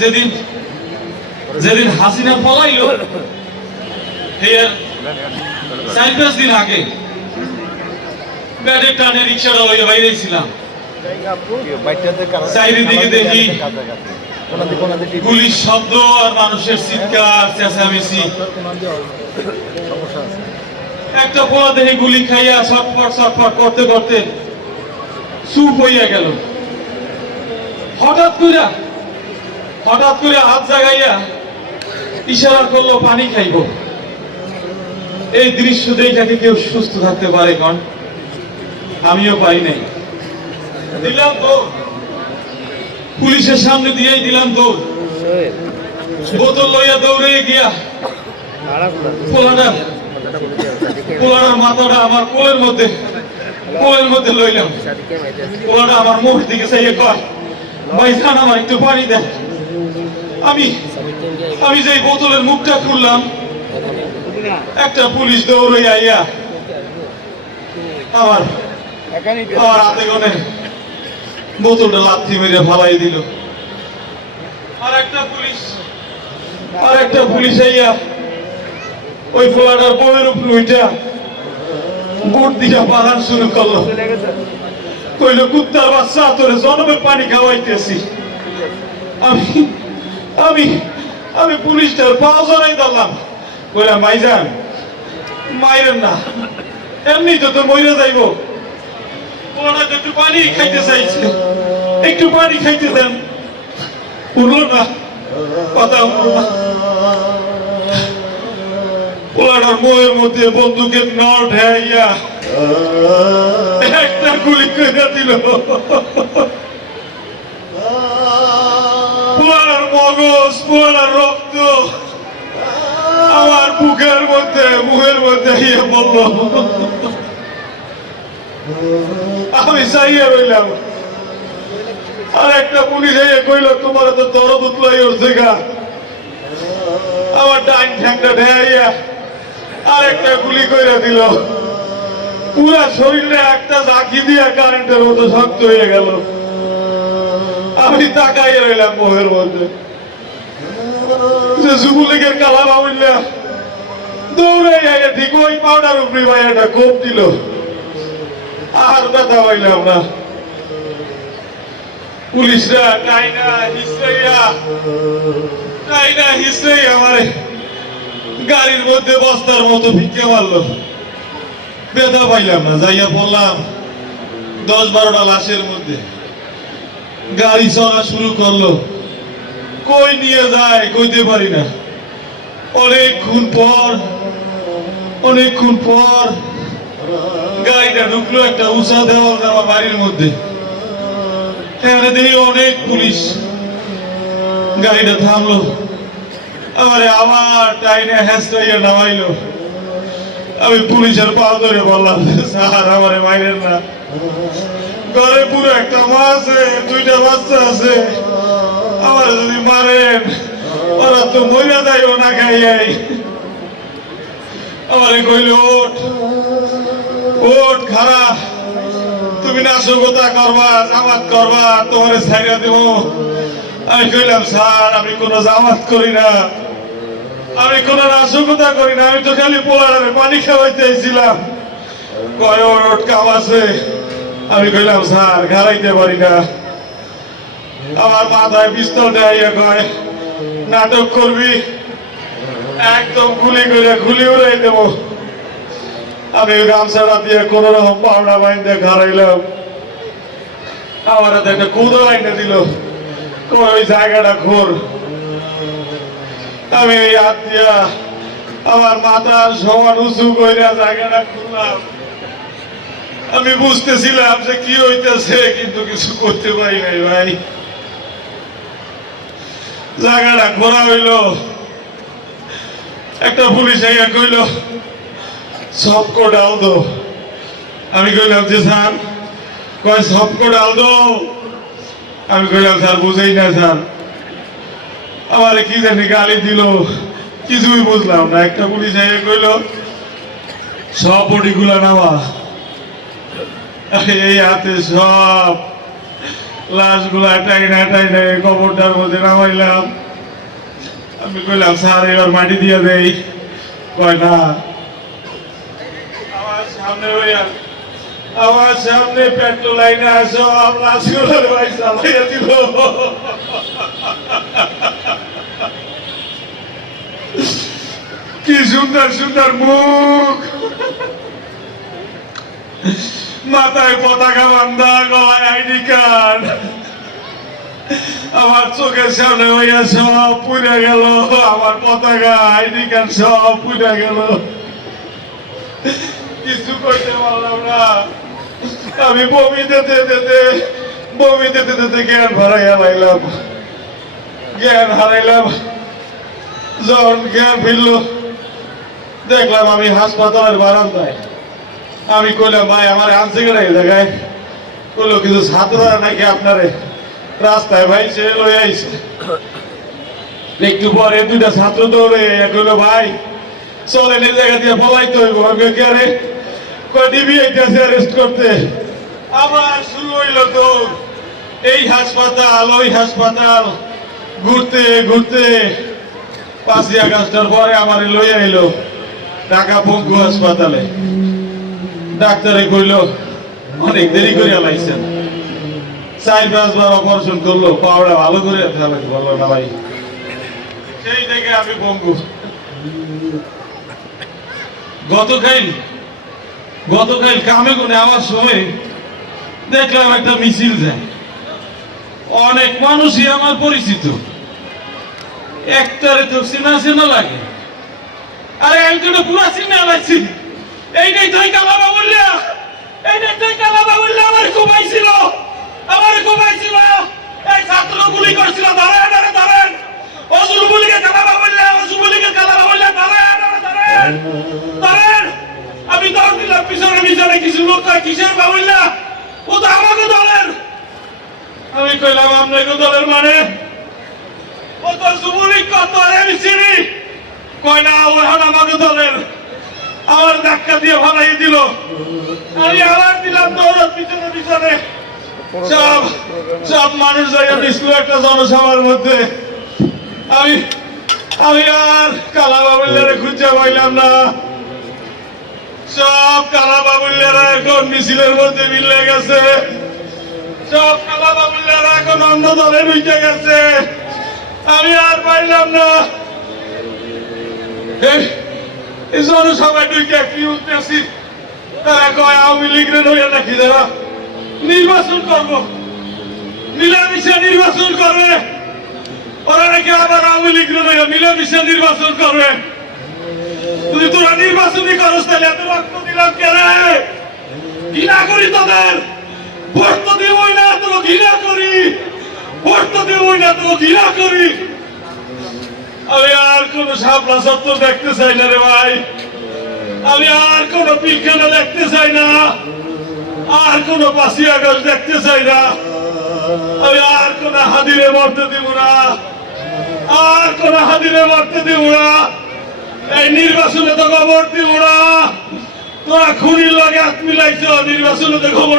যেদিন যেদিন হাসিনা পলাইল এর 4-5 দিন আগে ব্যাডের টানে রিক্সাটা লইয়া বাইরে ছিলাম। চারিদিকে দেখি গুলির শব্দ আর মানুষের চিৎকার চেঁচামেচি। একটা পোলা দেখি গুলি খাইয়া ছটফট ছটফট করতে করতে চুপ হইয়া গেল। হঠাৎ করে হাত জাগাইয়া ইশারা করলো পানি খাইব। এই দৃশ্য দেখে কেউ সুস্থ থাকতে পারে কোন? আমিও পারি নাই। দিলাম দৌড়, পুলিশের সামনে দিয়েই দিলাম দৌড়। বোতল লইয়া দৌড়ে গিয়া পোলাটার মাথাটা আমার কোলের মধ্যে লইলাম। পোলাটা আমার মুখ দিকে চাইয়ে কয়, ভাইজান আমার একটু পানি দেন। আমি যে বোতলের মুখটা খুললাম, একটা পুলিশ দৌড়ে আইয়া আমার হাতে গনে বোতলটা লাথি মেরে ফালাই দিল। আর একটা পুলিশ আইয়া ওই পোলাটার বউয়ের উপর উঠা বুট দিয়া পালান শুরু করলো। কইল, কুত্তার বাচ্চা, তোরে জনমের পানি খাওয়াইতেছি। আমি পুলিশটার পাও জড়াই দিলাম। কইলাম, ভাইজান মাইরেন না, এমনি তো মইরে যাইব। পোলাটা একটু পানি খাইতে চাইছে, একটু পানি খাইতে দেন। উঠলো না, কথা উঠলো না। পোলাটার মুখের মধ্যে বন্দুকের নল ঢেইয়া একটা গুলি করে দিল। পোলাটার মগজ, পোলাটার রক্ত আমার মুখের মধ্যে ইয়ে বলল। আমি চাইয়া রইলাম। আর একটা পুলিশ কইল, তোমার তো দরদ উতলাই উঠছে গা। আমার ডাইন ঠ্যাংটা ঢেইয়া আর একটা গুলি কইরা দিল। পুরা শরীরে একটা জাকি দিয়া কারেন্টের মতো শক্ত হয়ে গেল। আমি তাকাই রইলাম মোহের মধ্যে। যুবলীগের কালা বাবুল্লা দৌড়ে আইয়া ঠিক ওই পাউডার উপরে ভাই একটা কোপ দিল। আর ব্যথা পাইলাম না। পুলিশরা টাইনা হিসড়াইয়া আমারে গাড়ির মধ্যে বস্তার মতো ভিক্ষে মারলো। ব্যথা পাইলাম না। যাইয়া পড়লাম 10-12টা লাশের মধ্যে। গাড়ি চলা শুরু করলো। কই নিয়ে যায় কইতে পারি না। অনেকক্ষণ পর গাড়িটা ঢুকলো একটা উঁচা দেওয়া বাড়ির মধ্যে। এখানে দেখি অনেক পুলিশ। গাড়িটা থামলো, আমারে আবার টাইনে হেঁচড়াইয়া নামাইলো। আমি পুলিশের পা ধরে বললাম, স্যার আমারে মাইরেন না। ঘরে পুরো একটা মা আছে, 2টা বাচ্চা আছে। আমার যদি মারেন ওরা তো মইরা যাইও না খাইয়াই। আমারে কইল, ওঠ খারা, তুমি নাশকতা করবা, জামাত করবা, তোমারে ছাইরা দেব। আমি কইলাম, স্যার আমি কোনো জামাত করি না, আমি কোনো নাশকতা করি না, আমি তো খালি পোলারে পানি খাওয়াইতে আইছিলাম। কয় ওঠ কাম আছে। আমি কইলাম, স্যার ঘাড়াইতে পারি না। আমার মাথায় পিস্তল দেয়া কয়, নাটক করবি, একদম গুলি উড়াই দেব। আমি গামছাটা দিয়ে কোন রকম পাওনা বাইন্দে ঘাড়াইলাম। আমার হাতে একটা কুদো আইনে দিল, ওই জায়গাটা ঘোর। আমি এই হাত দিয়া আমার মাথার সমান উঁচু কইরা জায়গাটা খুললাম। আমি বুঝতেছিলাম যে কি হইতেছে, কিন্তু কিছু করতে পারি নাই ভাই। জায়গাটা ঘোরা হইল। একটা পুলিশ আইয়া কইল, সবকো ডাল দো। আমি কইলাম যে স্যার, কয় সবকো ডাল দো। আমি কইলাম, স্যার বুঝেই না স্যার। আমার কি জানি গালি দিল, কিছুই বুঝলাম না। একটা পুলিশ আইয়া কইল, সব বডিগুলা নামা। এই হাতে সব লাশগুলা টাইনা টাইনা কবরটার মধ্যে নামাইলাম। আমি কইলাম স্যার এবার মাটি দিয়ে দেই, কয় না। আমার সামনে পেট্রোল লাইনে সব লাশগুলোর ভাই চালাইয়া দিল। কি সুন্দর সুন্দর মুখ, মাথায় পতাকা বান্ধা, গলায় আইডি কার্ড, আমার চোখের সামনে হইয়া সব পুড়ে গেল। আমার পতাকা আইডি কার্ড সব পুড়ে গেল, কিছু করতে পারলাম না। আমি বমি দিতে দিতে জ্ঞান হারাইলাম। জ্ঞান হারাইলাম। যখন জ্ঞান ফিরল দেখলাম আমি হাসপাতালের বারান্দায়। আমি কইলাম ভাই আমার আনছে কেন এই জায়গায়? কইলো কিছু ছাত্ররা নাকি আপনারে রাস্তায় ভাই সে লয়ে আইছে। একটু পরে দুইটা ছাত্র দৌড়ে কইলো ভাই চলেন এই জায়গা দিয়ে পলাইতে হইব। আমি কে কয় ডিবি আইতেছে অ্যারেস্ট করতে। আবার শুরু হইল তো এই হাসপাতাল ওই হাসপাতাল ঘুরতে ঘুরতে 5ই আগস্টের পরে আমার লই আইলো ঢাকা পঙ্গু হাসপাতালে। ডাক্তারে কইল অনেক দেরি করে লাইছেন, 4-5 বার অপারেশন করলো, পাওয়াটা ভালো করে বললো না ভাই। সেই থেকে আমি পঙ্গু। গতকাল কামে গুনে আমার সময় দেখলাম একটা মিছিল যায়, অনেক মানুষই আমার পরিচিত, একটারে তো চেনা চেনা লাগে। আরে আমি তো পুরা চিনা লাগছি। এইটাই তুই কালাবা বললিয়া, এইটাই তুই কালাবা বললে আমার ঘুমাইছিল, এই ছাত্র গুলি করছিল। ধরেন আরে ধরেন, অজুর বলিকে কালাবা বললে, অজুর বলিকে কালাবা বললে, ধরেন। আমি দৌড় দিলাম পিছনে কিছু লোক কয় কিসের বাবুল্লা, ও তো আমাকে দলের। আমি কইলাম আপনাকে দলের মানে? ও তো যুবলীগ কত আমি চিনি। কয় না ও এখন আমাকে দলের। আমার ধাক্কা দিয়ে ভালাই দিল। আমি আবার দিলাম দৌড় পিছনে। সব মানুষ জায়গা দিছিল একটা জনসভার মধ্যে। আমি আর কালা বাবুল্লারে খুঁজে পাইলাম না। সব কালা বাবুল্লারা এখন মিছিলের মধ্যে মিলে গেছে। সব কালা বাবুল্লারা এখন অন্য দলে ঢুকে গেছে। আমি আর পাইলাম না। এই জনসভায় ঢুকে কি উঠতেছি, তারা কয় আওয়ামী লীগের হইয়া নাকি যারা নির্বাচন করব, মিলামিশা নির্বাচন করবে। ওরা নাকি আবার আওয়ামী লীগের হইয়া মিলামিশা নির্বাচন করবে। তুই তোরা নির্বাচনই করস, তাহলে এত রক্ত দিলাম কেন? ঘৃণা করি তোদের, ভোট তো দিবই না, তোকে ঘৃণা করি, ভোট তো দিবই না, তোকে ঘৃণা করি। আমি আর কোন শাপলা সত্তর দেখতে চাই না রে ভাই। আমি আর কোন পিলখানা দেখতে চাই না, আর কোন 5ই আগস্ট দেখতে চাই না। আমি আর কোন হাদিরে মরতে দিব না, আর কোন হাদিরে মরতে দিব না। এই নির্বাচনে তো খবর দিব না। তোরা খুনির লগে হাত মিলাইছ, নির্বাচনে তো খবর